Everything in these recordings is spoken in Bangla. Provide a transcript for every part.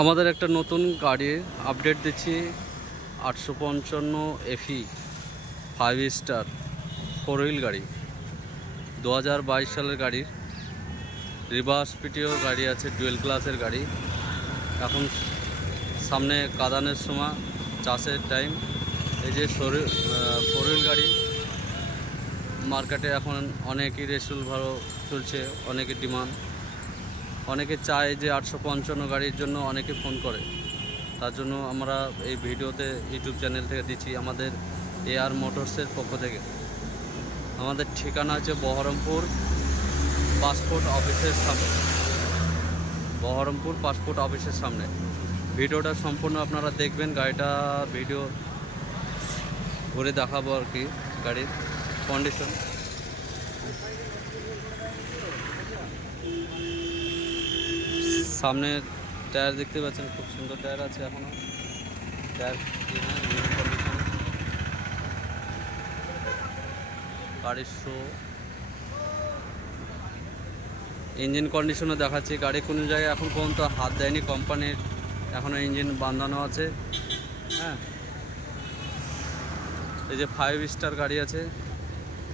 আমাদের একটা নতুন গাড়ির আপডেট দিচ্ছি 855 এফি 5 স্টার 4 হুইল গাড়ি 2022 সালের গাড়ির রিভার্স পিটিও গাড়ি আছে, ডুয়েল ক্লাসের গাড়ি। এখন সামনে কাদানের সময়, চাষের টাইম। এই যে 4 হুইল গাড়ি মার্কেটে এখন অনেকই রেসুল ভালো চলছে, অনেকের ডিমান্ড, অনেকে চায় যে 855 গাড়ির জন্য অনেকে ফোন করে। তার জন্য আমরা এই ভিডিওতে ইউটিউব চ্যানেল থেকে দিচ্ছি আমাদের এআর মোটরসের পক্ষ থেকে। আমাদের ঠিকানা হচ্ছে বহরমপুর পাসপোর্ট অফিসের সামনে, বহরমপুর পাসপোর্ট অফিসের সামনে। ভিডিওটা সম্পূর্ণ আপনারা দেখবেন, গাড়িটা ভিডিও ঘুরে দেখাবো আর কি গাড়ির কন্ডিশন। সামনের টায়ার দেখতে পাচ্ছেন, খুব সুন্দর টায়ার আছে এখনো। টায়ার কন্ডিশন, গাড়ির শো, ইঞ্জিন কন্ডিশনও দেখাচ্ছি। গাড়ি কোনো জায়গায় এখন পর্যন্ত হাত দেয়নি কোম্পানির, এখনও ইঞ্জিন বাঁধানো আছে। হ্যাঁ, এই যে 5 স্টার গাড়ি আছে,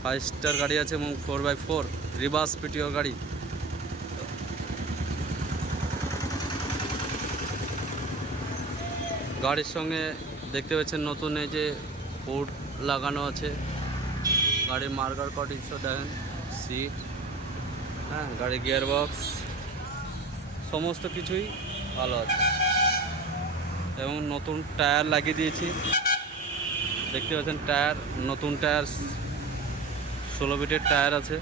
5 স্টার গাড়ি আছে এবং 4x4 রিভার্স পিটিও গাড়ি। গাড়ির সঙ্গে দেখতে পাচ্ছেন নতুন এই যে বোর্ড লাগানো আছে। গাড়ির মার্কার কন্ডিশন দেখেন, সিট, হ্যাঁ, গাড়ির গিয়ার বক্স, সমস্ত কিছুই ভালো আছে এবং নতুন টায়ার লাগিয়ে দিয়েছি। দেখতে পাচ্ছেন টায়ার, নতুন টায়ার 16 ফিটের টায়ার আছে।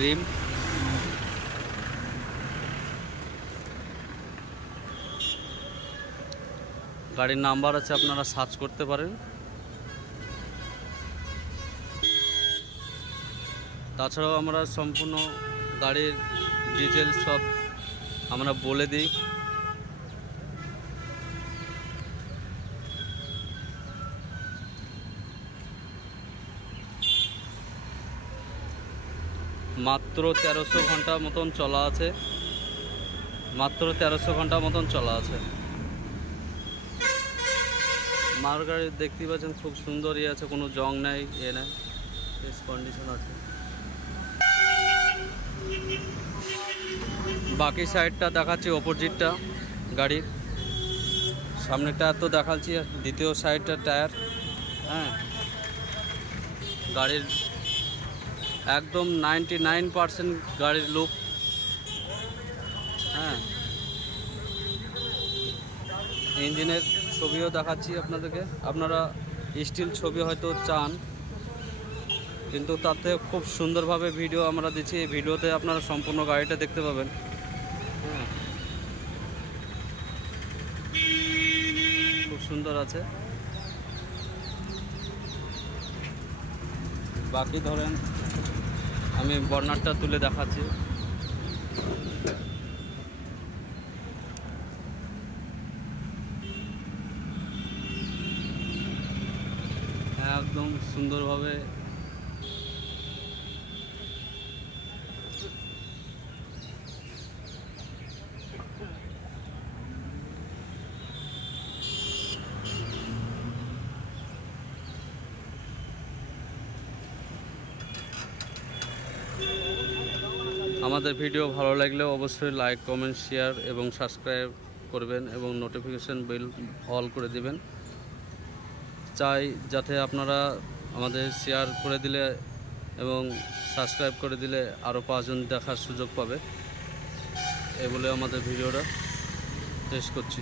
রিম, গাড়ির নাম্বার আছে, আপনারা সার্চ করতে পারেন। তাছাড়াও আমরা সম্পূর্ণ গাড়ির ডিটেলস সব আমরা বলে দিই। মাত্র 1300 ঘন্টা মতন চলা আছে, মাত্র 1300 ঘন্টা মতন চলা আছে। মার গাড়ি দেখতে পাচ্ছেন খুব সুন্দরই আছে, কোনো জং নাই, এ নাই, বেশ কন্ডিশন আছে। বাকি সাইডটা দেখাচ্ছি, অপোজিটটা গাড়ির। সামনের টায়ার তো দেখাচ্ছি, আর দ্বিতীয় সাইডটা টায়ার। হ্যাঁ, গাড়ির একদম 99% গাড়ির লুক। হ্যাঁ, ইঞ্জিনের ছবিও দেখাচ্ছি আপনাদেরকে। আপনারা স্টিল ছবি হয়তো চান, কিন্তু তাতে খুব সুন্দরভাবে ভিডিও আমরা দিচ্ছি। এই ভিডিওতে আপনারা সম্পূর্ণ গাড়িটা দেখতে পাবেন। হ্যাঁ, খুব সুন্দর আছে। বাকি ধরেন আমি বর্নারটা তুলে দেখাচ্ছি। একদম সুন্দরভাবে আমাদের ভিডিও ভালো লাগলে অবশ্যই লাইক, কমেন্ট, শেয়ার এবং সাবস্ক্রাইব করবেন এবং নোটিফিকেশন বেল অল করে দিবেন। চাই যাতে আপনারা আমাদের শেয়ার করে দিলে এবং সাবস্ক্রাইব করে দিলে আরও 5 জন দেখার সুযোগ পাবে। এই বলে আমাদের ভিডিওটা শেষ করছি।